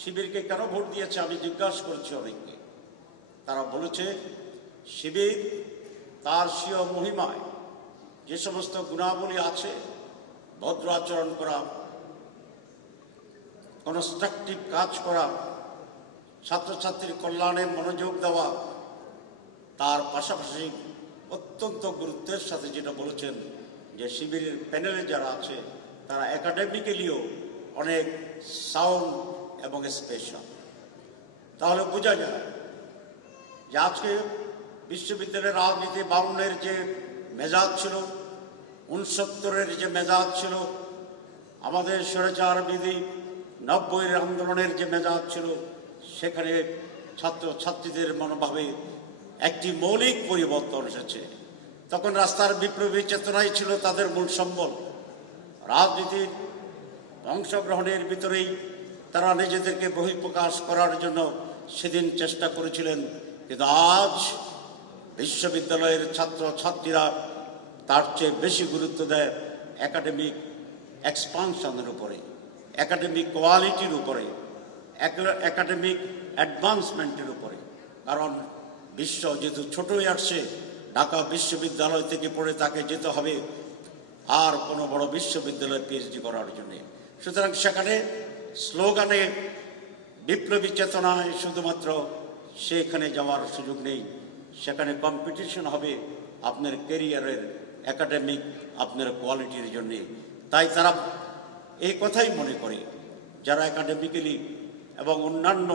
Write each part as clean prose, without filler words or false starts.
শিবিরকে কেন ভোট দিয়েছে আমি জিজ্ঞাসা করেছি অনেককে। তারা বলেছে শিবির তার স্বীয় মহিমায় যে সমস্ত গুণাবলী আছে, ভদ্র আচরণ করা, কনস্ট্রাকটিভ কাজ করা, ছাত্রছাত্রীর কল্যাণে মনোযোগ দেওয়া, তার পাশাপাশি অত্যন্ত গুরুত্বের সাথে যেটা বলেছেন যে শিবিরের প্যানেলে যারা আছে তারা একাডেমিক্যালিও অনেক সাউন্ড এবং স্পেশাল। তাহলে বোঝা যায় যে আজকে বিশ্ববিদ্যালয়ের রাজনীতি 52-এর যে মেজাজ ছিল, 69-এর যে মেজাজ ছিল, আমাদের স্বৈরাচার বিধি 90-এর আন্দোলনের যে মেজাজ ছিল, সেখানে ছাত্রছাত্রীদের মনোভাবে একটি মৌলিক পরিবর্তন এসেছে। তখন রাস্তার বিপ্লবী চেতনাই ছিল তাদের মূল সম্বল। রাজনীতির অংশগ্রহণের ভিতরেই তারা নিজেদেরকে বহিঃপ্রকাশ করার জন্য সেদিন চেষ্টা করেছিলেন। কিন্তু আজ বিশ্ববিদ্যালয়ের ছাত্রছাত্রীরা তার চেয়ে বেশি গুরুত্ব দেয় একাডেমিক এক্সপানশনের উপরে, একাডেমিক কোয়ালিটির উপরে, একাডেমিক অ্যাডভান্সমেন্টের উপরে। কারণ বিশ্ব যেহেতু ছোটই আসছে, ঢাকা বিশ্ববিদ্যালয় থেকে পড়ে তাকে যেতে হবে আর কোনো বড় বিশ্ববিদ্যালয়ে পিএইচডি করার জন্য। সুতরাং সেখানে স্লোগানে, বিপ্লবী চেতনায় শুধুমাত্র সেখানে যাওয়ার সুযোগ নেই। সেখানে কম্পিটিশন হবে আপনার ক্যারিয়ারের, একাডেমিক আপনার কোয়ালিটির জন্যে। তাই তারা এই কথাই মনে করে যারা একাডেমিক্যালি এবং অন্যান্য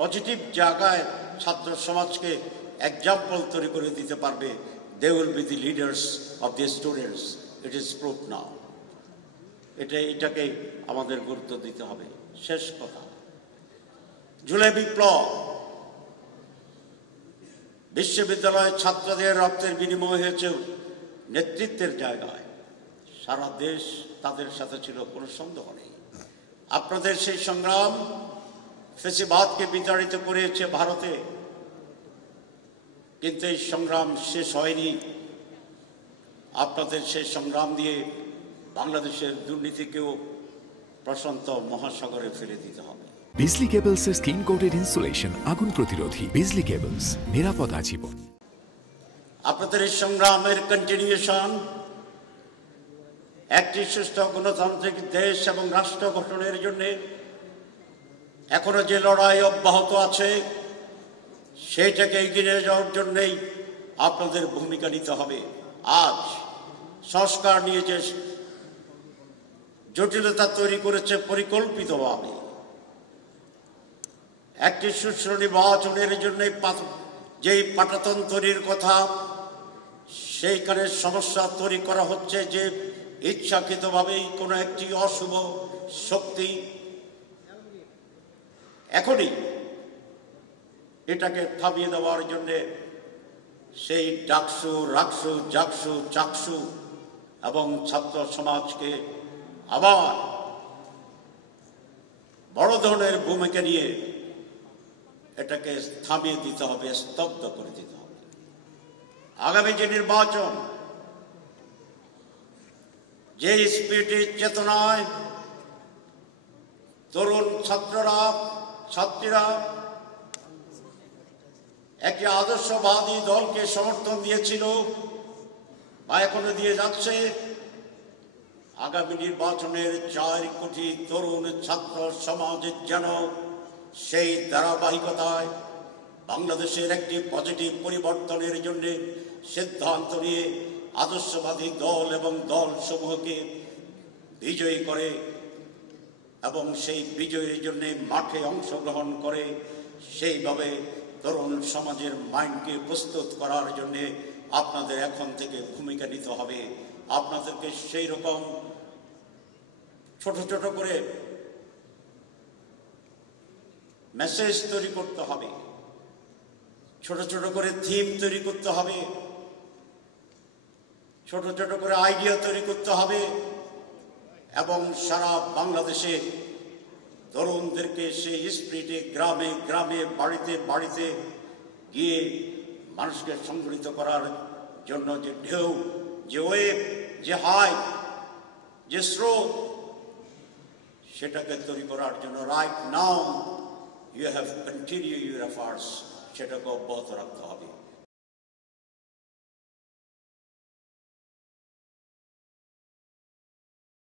পজিটিভ জায়গায় ছাত্র সমাজকে এক্সাম্পল তৈরি করে দিতে পারবে, they will be the leaders of the students. It is proof now. এটাকে আমাদের গুরুত্ব দিতে হবে। শেষ কথা, জুলাই বিপ্লব বিশ্ববিদ্যালয়ের ছাত্রদের রক্তের বিনিময় হয়েছে নেতৃত্বের জায়গায়। সারা দেশ তাদের সাথে ছিল, কোনো সন্দেহ নেই। আপনাদের সেই সংগ্রাম ফ্যাসিবাদকে বিতাড়িত করেছে ভারতে, কিন্তু এই সংগ্রাম শেষ হয়নি। আপনাদের সেই সংগ্রাম দিয়ে বাংলাদেশের দুর্নীতিকেও প্রশান্ত মহাসাগরে ফেলে দিতে হবে। বিজলি কেবলস এর স্কিন কোটেড ইনসুলেশন আগুন প্রতিরোধী। বিজলি কেবলস, নিরাপদ আজীবন। আপনাদের এই সংগ্রামের কন্টিনিউশন একটি সুষ্ঠু গণতান্ত্রিক দেশ এবং রাষ্ট্র গঠনের জন্য এখনো যে লড়াই অব্যাহত আছে, সেইটাকে এগিয়ে যাওয়ার জন্যই আপনাদের ভূমিকা নিতে হবে। আজ সংস্কার নিয়ে যে জটিলতা তৈরি করেছে পরিকল্পিতভাবে, একটি সুষ্ঠু নির্বাচনের জন্য যেই পাটাতন্ত্রের কথা, সেইখানে সমস্যা তৈরি করা হচ্ছে যে ইচ্ছাকৃতভাবেই কোনো একটি অশুভ শক্তি এখনই এটাকে থামিয়ে দেওয়ার জন্যে সেই ডাকসু, রাকসু, জাকসু, চাকসু এবং ছাত্র সমাজকে আবার বড় ধরনের ভূমিকা নিয়ে এটাকে থামিয়ে দিতে হবে, স্তব্ধ করে দিতে হবে। আগামী যে নির্বাচন, যে স্পিরিটের চেতনায় তরুণ ছাত্রীরা একটি আদর্শবাদী দলকে সমর্থন দিয়েছিল বা এখনো দিয়ে যাচ্ছে, আগামী নির্বাচনের 4 কোটি তরুণ ছাত্র সমাজের যেন সেই ধারাবাহিকতায় বাংলাদেশের একটি পজিটিভ পরিবর্তনের জন্য সিদ্ধান্ত নিয়ে আদর্শবাদী দল এবং দল সমূহকে বিজয়ী করে এবং সেই বিজয়ের জন্য মাঠে অংশগ্রহণ করে, সেইভাবে তরুণ সমাজের মাইন্ডকে প্রস্তুত করার জন্য আপনাদের এখন থেকে ভূমিকা নিতে হবে। আপনাদেরকে সেই রকম ছোট ছোট করে মেসেজ তৈরি করতে হবে, ছোট ছোট করে থিম তৈরি করতে হবে, ছোট ছোট করে আইডিয়া তৈরি করতে হবে এবং সারা বাংলাদেশে তরুণদেরকে সেই স্পিরিটে গ্রামে গ্রামে, বাড়িতে বাড়িতে গিয়ে মানুষকে সংগঠিত করার জন্য যে ঢেউ, যে ওয়েভ, যে হাই, যে স্রোত, সেটাকে তৈরি করার জন্য right now you have continue your efforts, সেটাকে অব্যাহত রাখতে হবে।